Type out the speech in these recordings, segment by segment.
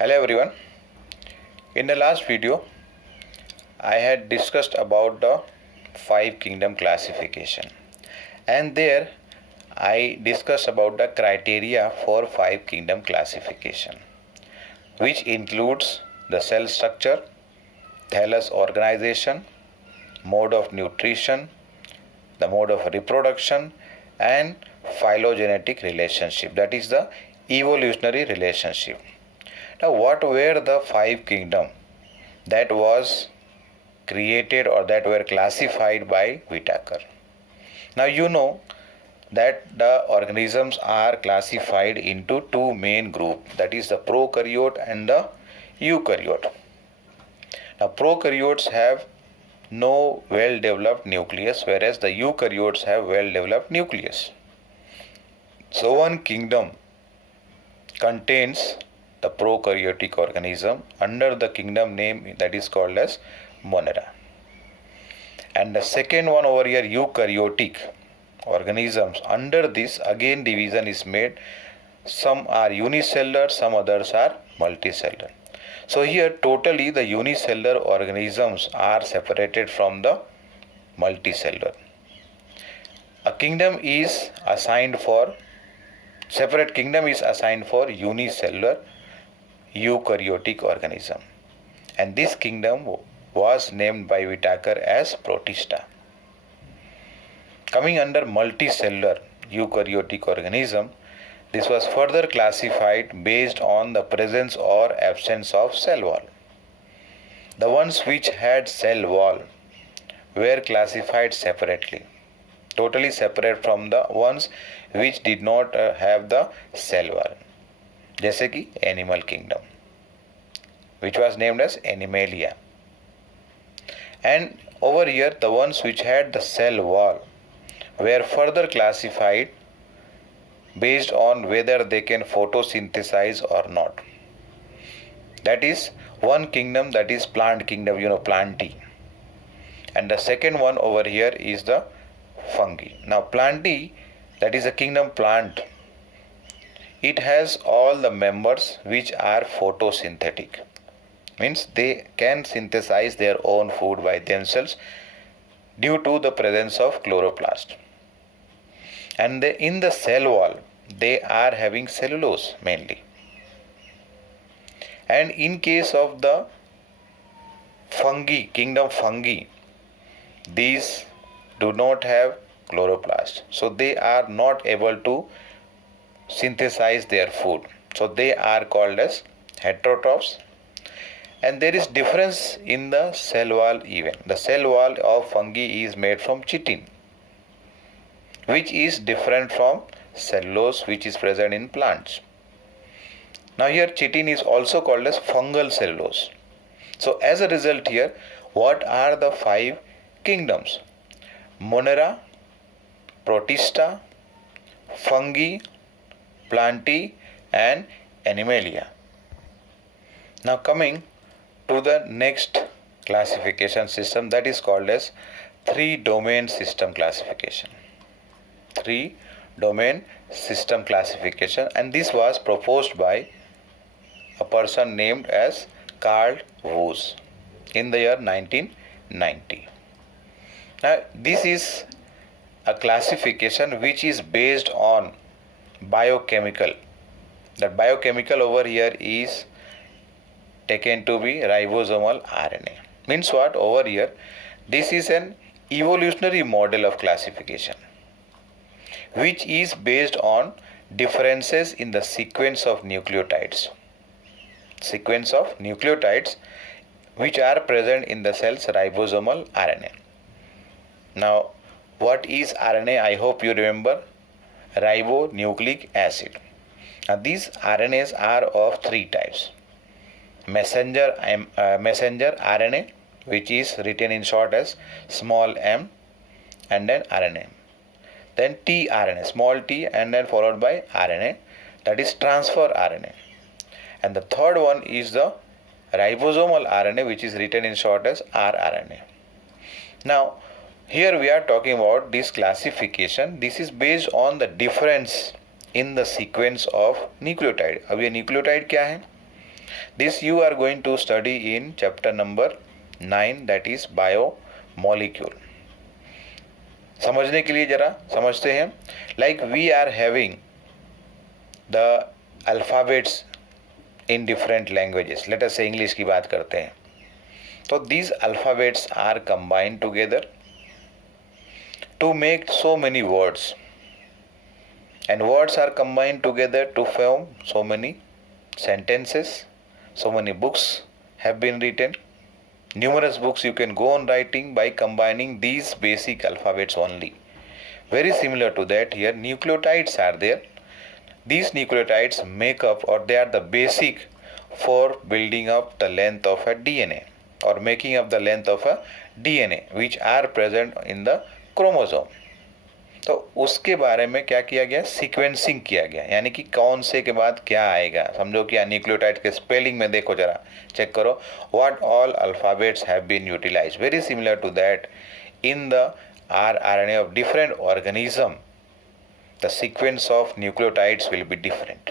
Hello everyone. In the last video, I had discussed about the five kingdom classification, and there I discussed about the criteria for five kingdom classification, which includes the cell structure, thallus organization, mode of nutrition, the mode of reproduction, and phylogenetic relationship, that is the evolutionary relationship. Now, what were the five kingdom that was created or that were classified by Whitaker? Now, you know that the organisms are classified into two main groups, that is the prokaryote and the eukaryote. Now, prokaryotes have no well-developed nucleus, whereas the eukaryotes have well-developed nucleus. So, one kingdom contains the prokaryotic organism under the kingdom name that is called as Monera. And the second one over here, eukaryotic organisms, under this again division is made. Some are unicellular, some others are multicellular. So here totally the unicellular organisms are separated from the multicellular. A kingdom is assigned for separate kingdom is assigned for unicellular eukaryotic organism, and this kingdom was named by Whitaker as Protista. Coming under multicellular eukaryotic organism, this was further classified based on the presence or absence of cell wall. The ones which had cell wall were classified separately, totally separate from the ones which did not have the cell wall. जैसे कि animal kingdom, which was named as Animalia. And over here the ones which had the cell wall were further classified based on whether they can photosynthesize or not. That is one kingdom, that is plant kingdom, Plantae. And the second one over here is the fungi. Now Plantae, that is a kingdom plant. It has all the members which are photosynthetic. Means they can synthesize their own food by themselves due to the presence of chloroplast. And in the cell wall, they are having cellulose mainly. And in case of the fungi, kingdom fungi, these do not have chloroplast. So they are not able to synthesize their food. So they are called as heterotrophs. And there is difference in the cell wall even. The cell wall of fungi is made from chitin, which is different from cellulose which is present in plants. Now here chitin is also called as fungal cellulose. So as a result here, what are the five kingdoms? Monera, Protista, fungi, Plantae and Animalia. Now coming to the next classification system, that is called as three domain system classification. Three domain system classification, and this was proposed by a person named as Carl Woese in the year 1990. Now this is a classification which is based on biochemical. That biochemical over here is taken to be ribosomal RNA. Means what over here? This is an evolutionary model of classification which is based on differences in the sequence of nucleotides. Sequence of nucleotides which are present in the cell's ribosomal RNA. Now, what is RNA? I hope you remember. Ribonucleic acid. Now, these RNAs are of three types. Messenger RNA, which is written in short as small m, and then RNA. Then tRNA, small t, and then followed by RNA, that is transfer RNA. And the third one is the ribosomal RNA, which is written in short as rRNA. Now, here we are talking about this classification. This is based on the difference in the sequence of nucleotide. अब ये nucleotide क्या है? This you are going to study in chapter number 9, that is biomolecule. समझने के लिए जरा समझते हैं. Like we are having the alphabets in different languages. Let us say English की बात करते हैं. तो these alphabets are combined together to make so many words. And words are combined together to form so many sentences. So many books have been written. Numerous books you can go on writing by combining these basic alphabets only. Very similar to that, here nucleotides are there. These nucleotides make up, or they are the basic for building up the length of a DNA, or making up the length of a DNA, which are present in the chromosome. तो उसके बारे में क्या किया गया, sequencing किया गया, यानी कि कौन से के बाद क्या आएगा. समझो कि न्यूक्लियोटाइड के स्पेलिंग में देखो, जरा चेक करो, what all alphabets have been utilise. Very similar to that in the RNA of different organism, the sequence of nucleotides will be different.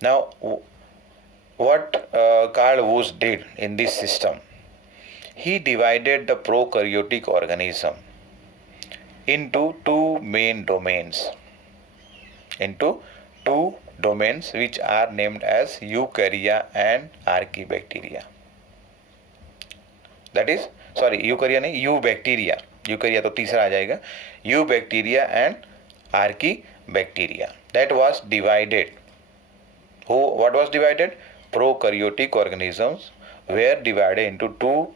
Now what Carl Woese did in this system, he divided the prokaryotic organism into two main domains, which are named as eukarya and archaebacteria. That is, sorry, eukarya नहीं, eubacteria. eukarya तो तीसरा आ जाएगा. eubacteria and archaebacteria. That was divided. What was divided? Prokaryotic organisms were divided into two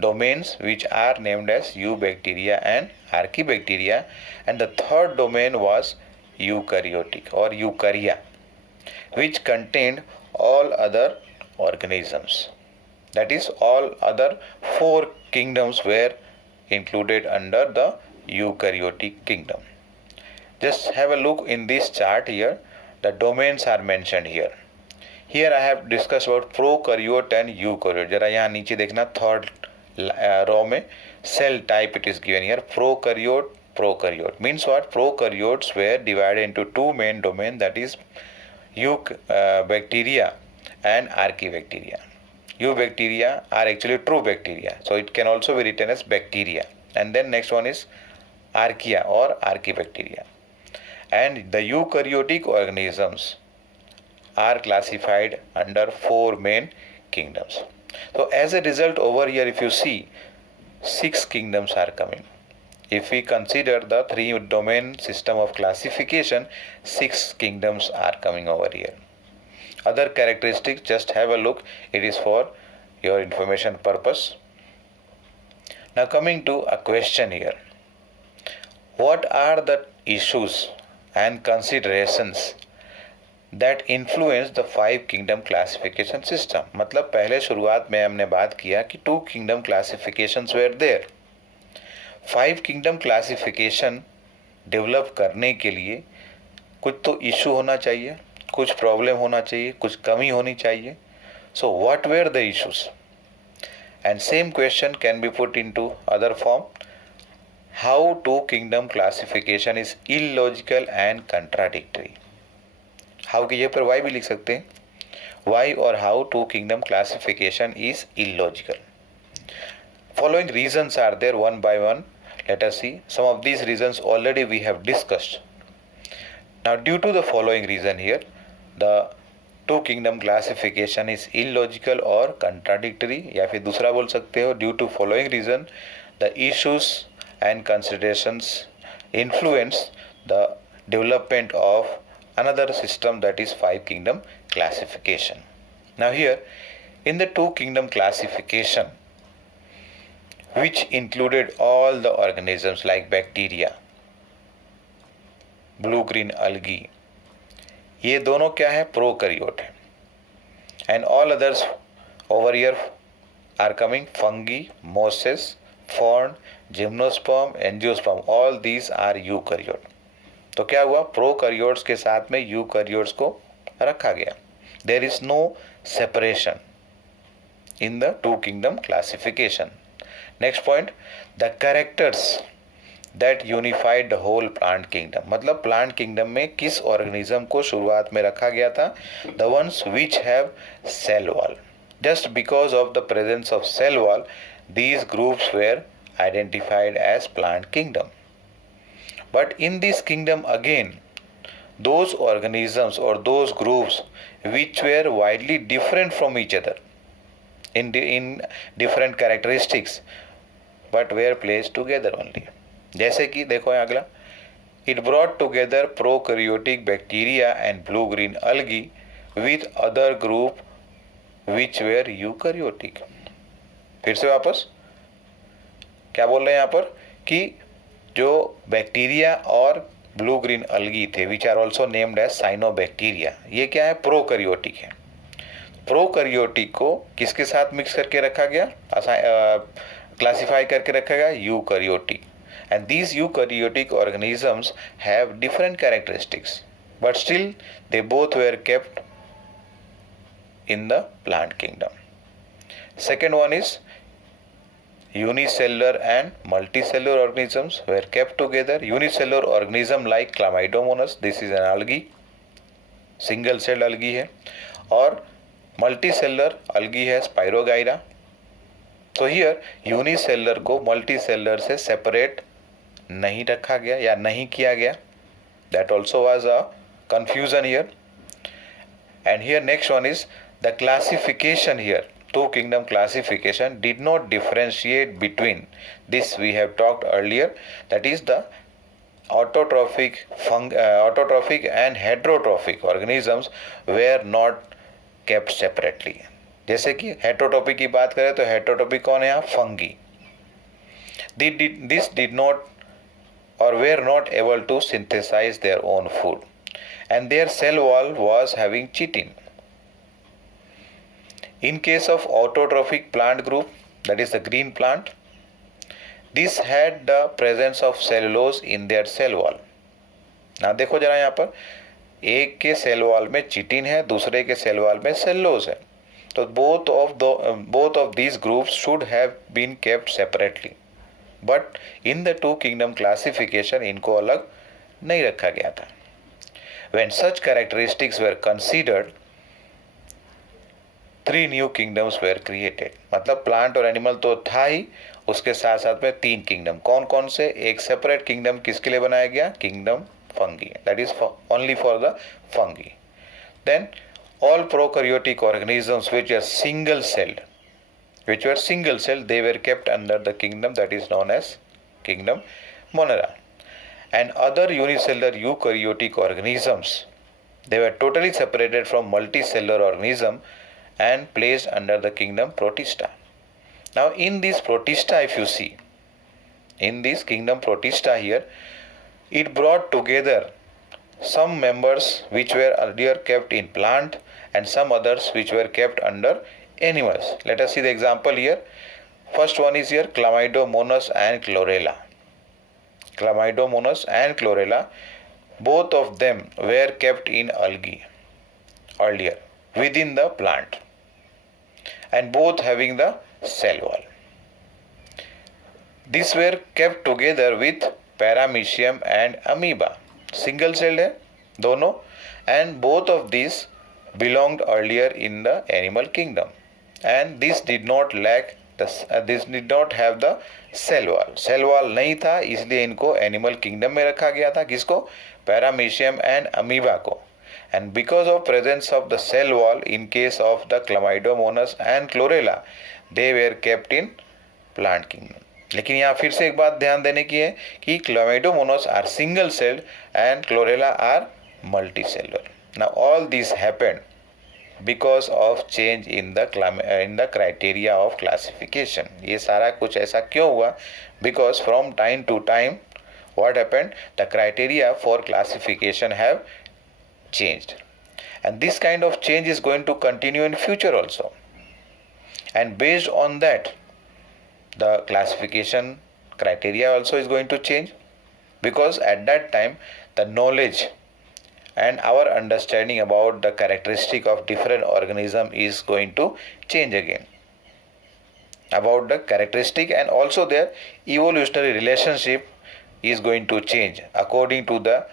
domains, which are named as eubacteria and archaebacteria, and the third domain was eukaryotic or eukarya, which contained all other organisms. That is, all other four kingdoms were included under the eukaryotic kingdom. Just have a look in this chart here. The domains are mentioned here. Here I have discussed about prokaryote and eukaryote. जरा यहाँ नीचे देखना, third row में cell type it is given here. Prokaryote means what? Prokaryotes were divided into two main domains, that is bacteria and archaebacteria. Eubacteria are actually true bacteria, so it can also be written as bacteria. And then next one is archaea or archaebacteria. And the eukaryotic organisms are classified under four main kingdoms. So as a result, over here if you see, 6 kingdoms are coming. If we consider the 3 domain system of classification, 6 kingdoms are coming over here. Other characteristics, just have a look, it is for your information purpose. Now coming to a question here, what are the issues and considerations that influence the 5 kingdom classification system? मतलब पहले शुरुआत में हमने बात किया कि 2 kingdom classifications were there. 5 kingdom classification develop करने के लिए कुछ तो इशू होना चाहिए, कुछ प्रॉब्लम होना चाहिए, कुछ कमी होनी चाहिए. So what were the issues? And same question can be put into other form. How 2 kingdom classification is illogical and contradictory. How के ये पर why भी लिख सकते हैं. Why or how 2 kingdom classification is illogical. Following reasons are there one by one. Let us see. Some of these reasons already we have discussed. Now due to the following reason here, the 2 kingdom classification is illogical or contradictory, या फिर दूसरा बोल सकते हो, due to following reason the issues and considerations influence the development of another system, that is 5 kingdom classification. Now here in the 2 kingdom classification, which included all the organisms like bacteria, blue green algae, ये दोनों क्या है, prokaryote है. And all others over here are coming fungi, mosses, fern, gymnosperm, angiosperm. All these are eukaryote. तो क्या हुआ, prokaryotes के साथ में यूकैरियोट्स को रखा गया. There is no separation in the 2 kingdom classification. Next point, the characters that unified the whole plant kingdom. मतलब plant kingdom में किस organism को शुरुआत में रखा गया था? The ones which have cell wall. Just because of the presence of cell wall, these groups were identified as plant kingdom. But in this kingdom again, those organisms or those groups which were widely different from each other in different characteristics but were placed together only. जैसे कि देखो यहाँ अगला, it brought together prokaryotic bacteria and blue green algae with other group which were eukaryotic. फिर से वापस क्या बोल रहे हैं यहाँ पर कि जो बैक्टीरिया और ब्लू ग्रीन अलगी थे which are also named as cyanobacteria, ये क्या है? प्रोकैरियोटिक है. प्रोकैरियोटिक को किसके साथ मिक्स करके रखा गया? क्लासिफाई करके रखा गया eukaryotic. And these eukaryotic organisms have different characteristics but still they both where kept in the plant kingdom. Second one is unicellular and multicellular organisms were kept together. Unicellular organism like Chlamydomonas, this is an algae, single celled algae है, और multicellular algae है Spirogyra. तो here unicellular को multicellular से separate नहीं रखा गया या नहीं किया गया. That also was a confusion here. And here next one is the classification here. Two kingdom classification did not differentiate between this we have talked earlier, that is the autotrophic and heterotrophic organisms were not kept separately. जैसे कि heterotrophic की बात करें तो heterotrophic कौन है यहाँ? Fungi. This did not or were not able to synthesize their own food and their cell wall was having chitin. In case of autotrophic plant group, that is the green plant, this had the presence of cellulose in their cell wall. now देखो जरा यहाँ पर, एक के cell wall में chitin है, दूसरे के सेल वॉल में सेलुलोज है. तो both of these groups should have been kept separately, but in the two kingdom classification इनको अलग नहीं रखा गया था. When such characteristics were considered, three new kingdoms were created. मतलब प्लांट और एनिमल तो था ही, उसके साथ साथ में तीन किंगडम. कौन कौन से? एक सेपरेट किंगडम किसके लिए बनाया गया? Kingdom fungi, that is only for the fungi. Then all prokaryotic organisms which were single celled, they were kept under the kingdom that is known as kingdom Monera. And other unicellular eukaryotic organisms, they were totally separated from multicellular organism and placed under the kingdom Protista. Now in this Protista, if you see, in this kingdom Protista here, it brought together some members which were earlier kept in plant and some others which were kept under animals. Let us see the example here. First one is here Chlamydomonas and Chlorella. Chlamydomonas and Chlorella, both of them were kept in algae earlier within the plant and both having the cell wall. These were kept together with Paramecium and Amoeba. Single celled है दोनों, and both of these belonged earlier in the animal kingdom, and this did not have the cell wall. Cell wall नहीं था, इसलिए इनको animal kingdom में रखा गया था. किसको? Paramecium and Amoeba को. And because of presence of the cell wall in case of the Chlamydomonas and Chlorella, they were kept in plant kingdom. लेकिन यहाँ फिर से एक बात ध्यान देने की है कि Chlamydomonas are single celled and Chlorella are multicellular. Now all this happened because of change in the criteria of classification. ये सारा कुछ ऐसा क्यों हुआ? Because from time to time what happened? The criteria for classification have changed, and this kind of change is going to continue in future also, and based on that the classification criteria also is going to change, because at that time the knowledge and our understanding about the characteristic of different organism is going to change again, about the characteristic and also their evolutionary relationship is going to change according to the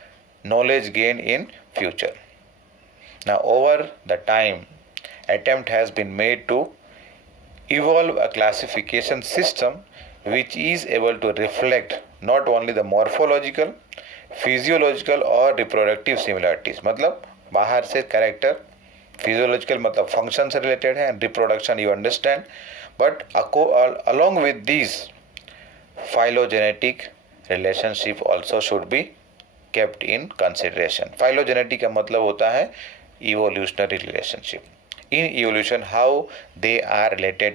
knowledge gained in future. Now over the time, attempt has been made to evolve a classification system which is able to reflect not only the morphological, physiological और reproductive similarities. मतलब बाहर से character, physiological मतलब function से related है, and reproduction you understand, but along with these phylogenetic relationship also should be kept in consideration. Phylogenetic का मतलब होता है evolutionary relationship. In evolution, how they are related